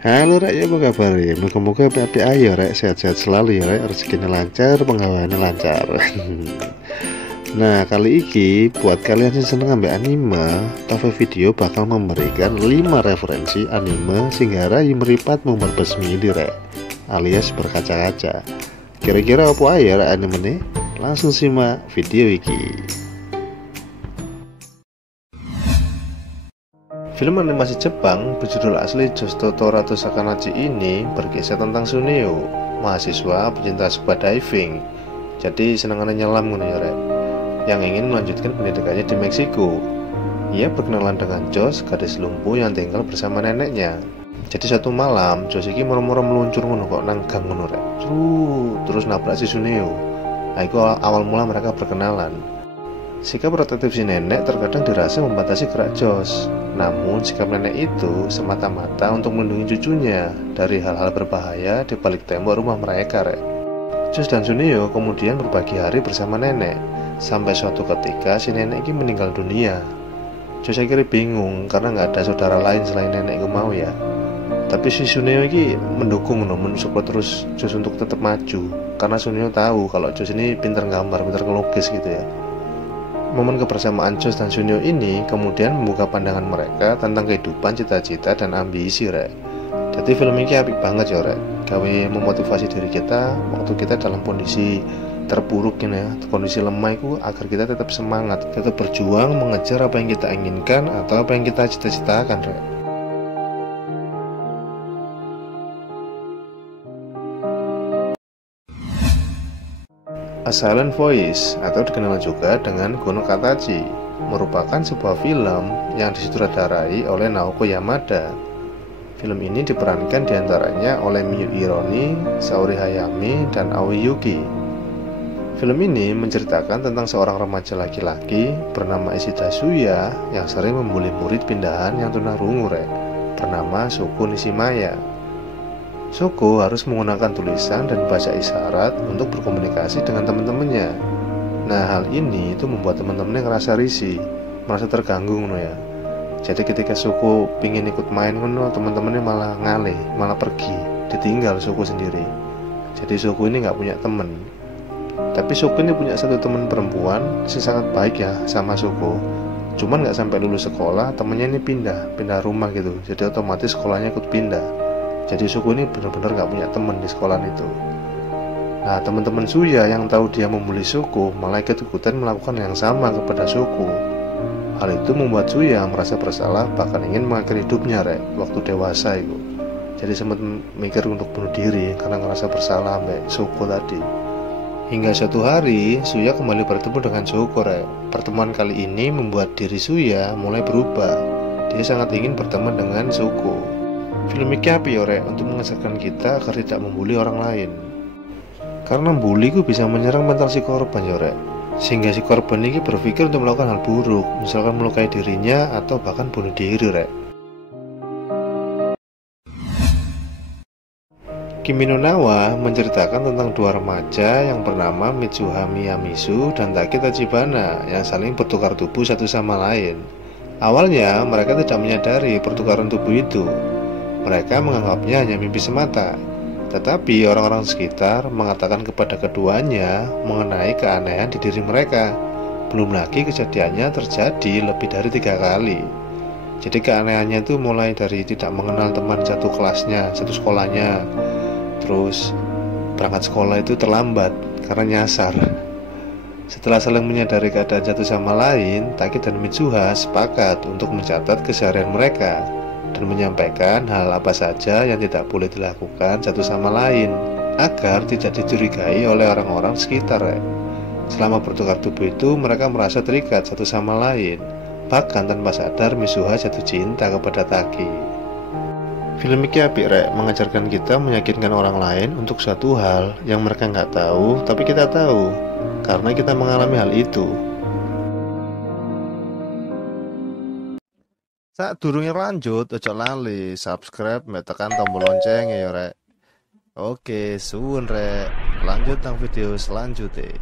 Halo rek, ya apa kabar ya? Moga-moga api-api ayo rek, sehat-sehat selalu ya rek, rezekinya lancar, penggawaannya lancar. Nah, kali ini buat kalian yang seneng ambil anime, Tove Video bakal memberikan 5 referensi anime sehingga rayu meripat memberbesmi di rek, alias berkaca-kaca. Kira-kira apa aja rek anime nih? Langsung simak video ini. Film animasi Jepang berjudul asli Josto Rato Sakanachi ini berkisah tentang Suneo, mahasiswa pecinta scuba diving. Jadi senangannya nyelam ya rek, yang ingin melanjutkan pendidikannya di Meksiko. Ia berkenalan dengan Josh, gadis lumpuh yang tinggal bersama neneknya. Jadi satu malam Josh ini moro-moro meluncur kok nang gang rek. Terus nabrak si Suneo. Nah, itu awal mula mereka berkenalan. Sikap protektif si nenek terkadang dirasa membatasi gerak Josh. Namun sikap nenek itu semata-mata untuk melindungi cucunya dari hal-hal berbahaya di balik tembok rumah mereka rek. Josh dan Suneo kemudian berbagi hari bersama nenek. Sampai suatu ketika si nenek ini meninggal dunia. Josh akhirnya bingung karena nggak ada saudara lain selain nenek yang mau ya. Tapi si Suneo ini mendukung mensupport terus Josh untuk tetap maju. Karena Suneo tahu kalau Josh ini pintar gambar, pintar ngelukis gitu ya. Momen kebersamaan Josh dan Suneo ini kemudian membuka pandangan mereka tentang kehidupan, cita-cita, dan ambisi rek. Jadi film ini apik banget ya rek, gawe memotivasi diri kita waktu kita dalam kondisi terpuruk ya, kondisi lemah itu, agar kita tetap semangat, tetap berjuang mengejar apa yang kita inginkan atau apa yang kita cita-citakan rek. A Silent Voice atau dikenal juga dengan Gono Katachi merupakan sebuah film yang disutradarai oleh Naoko Yamada. Film ini diperankan diantaranya oleh Miyu Hironi, Saori Hayami, dan Aoi Yuki. Film ini menceritakan tentang seorang remaja laki-laki bernama Ishida Suya yang sering membuli murid pindahan yang tunarungu bernama Suku Nishimaya. Suko harus menggunakan tulisan dan bahasa isyarat untuk berkomunikasi dengan teman-temannya. Nah, hal ini itu membuat teman-temannya ngerasa risih, merasa terganggu ya. Jadi ketika Suko pingin ikut main teman-temannya malah ngalih, malah pergi, ditinggal Suko sendiri. Jadi Suko ini nggak punya teman. Tapi Suko ini punya satu teman perempuan yang sangat baik ya sama Suko. Cuman nggak sampai lulus sekolah, temannya ini pindah rumah gitu. Jadi otomatis sekolahnya ikut pindah. Jadi Suko ini benar-benar gak punya teman di sekolah itu. Nah, teman-teman Suya yang tahu dia membuli Suko malah ikut-ikutan melakukan yang sama kepada Suko. Hal itu membuat Suya merasa bersalah, bahkan ingin mengakhiri hidupnya waktu dewasa itu. Jadi sempat mikir untuk bunuh diri karena ngerasa bersalah sampai Suko tadi. Hingga suatu hari Suya kembali bertemu dengan Suko Pertemuan kali ini membuat diri Suya mulai berubah. Dia sangat ingin berteman dengan Suko. Film ini apa ya untuk mengajarkan kita agar tidak membuli orang lain. Karena bully itu bisa menyerang mental si korban ya sehingga si korban ini berpikir untuk melakukan hal buruk, misalkan melukai dirinya atau bahkan bunuh diri Kimi no Nawa menceritakan tentang dua remaja yang bernama Mitsuha Miyamisu dan Taki Tachibana yang saling bertukar tubuh satu sama lain. Awalnya mereka tidak menyadari pertukaran tubuh itu. Mereka menganggapnya hanya mimpi semata. Tetapi orang-orang sekitar mengatakan kepada keduanya mengenai keanehan di diri mereka. Belum lagi kejadiannya terjadi lebih dari 3 kali. Jadi keanehannya itu mulai dari tidak mengenal teman satu kelasnya, satu sekolahnya. Terus berangkat sekolah itu terlambat karena nyasar. Setelah saling menyadari keadaan satu sama lain, Taki dan Mitsuha sepakat untuk mencatat keseharian mereka dan menyampaikan hal apa saja yang tidak boleh dilakukan satu sama lain agar tidak dicurigai oleh orang-orang sekitar Selama bertukar tubuh itu mereka merasa terikat satu sama lain. Bahkan tanpa sadar Mitsuha jatuh cinta kepada Taki. Film ini apik mengajarkan kita meyakinkan orang lain untuk suatu hal yang mereka nggak tahu tapi kita tahu karena kita mengalami hal itu. Saat durungnya lanjut, ojo lali subscribe, tekan tombol lonceng ya rek. Oke, suwun rek. Lanjut nang video selanjutnya.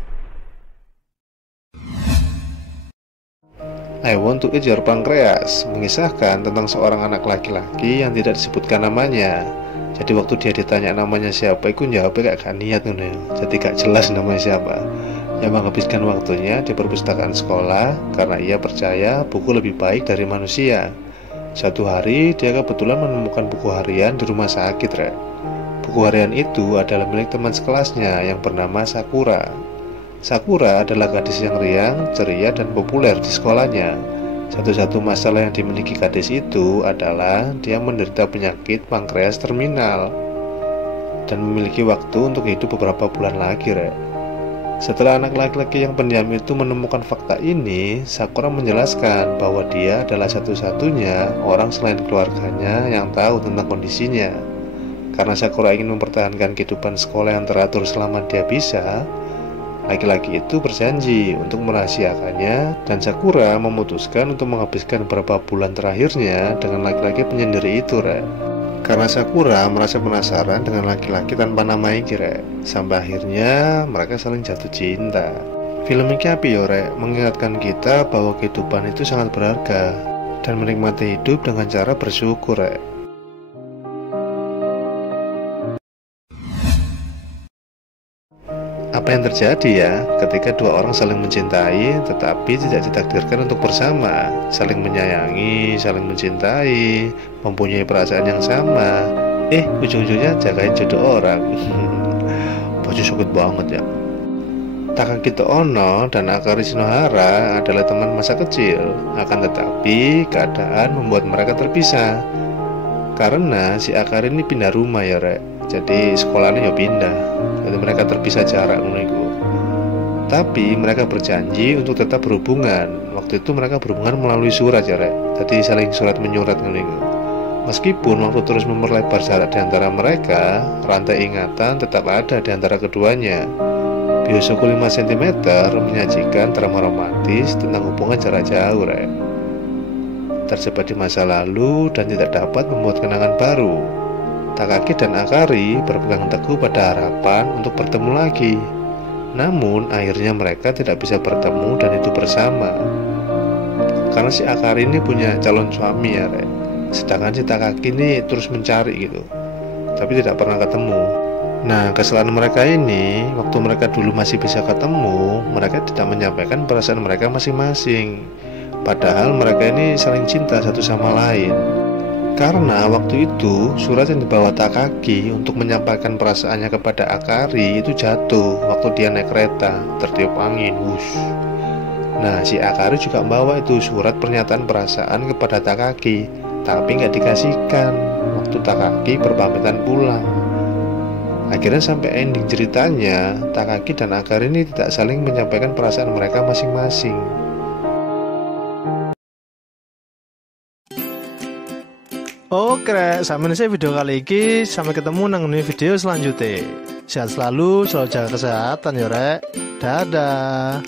I Want to Eat Your Pancreas mengisahkan tentang seorang anak laki-laki yang tidak disebutkan namanya. Jadi waktu dia ditanya namanya siapa, iku jawabnya gak niat ngono. Jadi gak jelas namanya siapa. Yang menghabiskan waktunya di perpustakaan sekolah karena ia percaya buku lebih baik dari manusia. Suatu hari dia kebetulan menemukan buku harian di rumah sakit, Rek. Buku harian itu adalah milik teman sekelasnya yang bernama Sakura. Sakura adalah gadis yang riang, ceria, dan populer di sekolahnya. Satu-satu masalah yang dimiliki gadis itu adalah dia menderita penyakit pankreas terminal dan memiliki waktu untuk hidup beberapa bulan lagi, Rek. Setelah anak laki-laki yang pendiam itu menemukan fakta ini, Sakura menjelaskan bahwa dia adalah satu-satunya orang selain keluarganya yang tahu tentang kondisinya. Karena Sakura ingin mempertahankan kehidupan sekolah yang teratur selama dia bisa, laki-laki itu berjanji untuk merahasiakannya, dan Sakura memutuskan untuk menghabiskan beberapa bulan terakhirnya dengan laki-laki penyendiri itu, Rek. Karena Sakura merasa penasaran dengan laki-laki tanpa nama iki, Rek. Sampai akhirnya mereka saling jatuh cinta. Film ini api yo, Rek, mengingatkan kita bahwa kehidupan itu sangat berharga dan menikmati hidup dengan cara bersyukur, Rek. Apa yang terjadi ya ketika dua orang saling mencintai tetapi tidak ditakdirkan untuk bersama, saling menyayangi, saling mencintai, mempunyai perasaan yang sama, ujung-ujungnya jagain jodoh orang. Baju sakit banget ya. Takakito Ono dan Akari Shinohara adalah teman masa kecil, akan tetapi keadaan membuat mereka terpisah. Karena si Akari ini pindah rumah ya, Rek. Jadi sekolahnya ya pindah. Jadi mereka terpisah jarak menunggu. Tapi mereka berjanji untuk tetap berhubungan. Waktu itu mereka berhubungan melalui surat ya, Rek. Jadi saling surat menyurat menunggu. Meskipun waktu terus memperlebar jarak di antara mereka, rantai ingatan tetap ada di antara keduanya. Biosoku 5 cm menyajikan drama romantis tentang hubungan jarak jauh, Rek. Terjebak di masa lalu dan tidak dapat membuat kenangan baru. Takaki dan Akari berpegang teguh pada harapan untuk bertemu lagi. Namun akhirnya mereka tidak bisa bertemu dan hidup bersama. Karena si Akari ini punya calon suami ya, Rek. Sedangkan si Takaki ini terus mencari gitu, tapi tidak pernah ketemu. Nah, kesalahan mereka ini, waktu mereka dulu masih bisa ketemu, mereka tidak menyampaikan perasaan mereka masing-masing. Padahal mereka ini saling cinta satu sama lain. Karena waktu itu surat yang dibawa Takaki untuk menyampaikan perasaannya kepada Akari itu jatuh waktu dia naik kereta, tertiup angin, wush. Nah, si Akari juga membawa itu surat pernyataan perasaan kepada Takaki, tapi nggak dikasihkan waktu Takaki berpamitan pulang. Akhirnya sampai ending ceritanya, Takaki dan Akari ini tidak saling menyampaikan perasaan mereka masing-masing. Oke, sampai selesai video kali ini. Sampai ketemu nang video selanjutnya. Sehat selalu, selalu jaga kesehatan ya, Rek. Dadah.